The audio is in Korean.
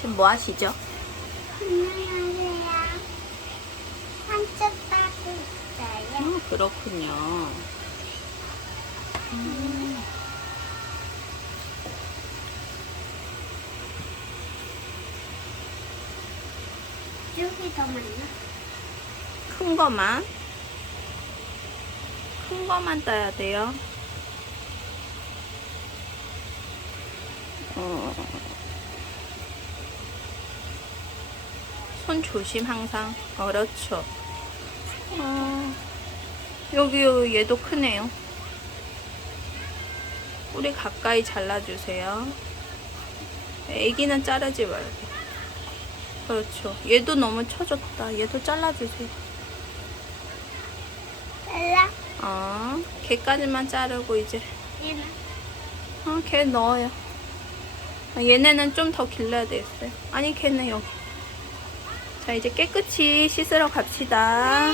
지금 뭐 하시죠? 안녕하세요. 한쪽 따고 있어요. 음, 그렇군요. 여기 더 많나? 큰 거만. 큰 거만 따야 돼요. 어. 손 조심 항상. 어, 그렇죠. 어, 여기 여기 얘도 크네요. 뿌리 가까이 잘라주세요. 애기는 자르지 말고. 그렇죠. 얘도 너무 쳐졌다. 얘도 잘라주세요. 잘라? 어, 걔까지만 자르고 이제 얘는 어, 걔 넣어요. 아, 얘네는 좀 더 길러야 되겠어요. 아니, 걔는 여기. 자, 이제 깨끗이 씻으러 갑시다.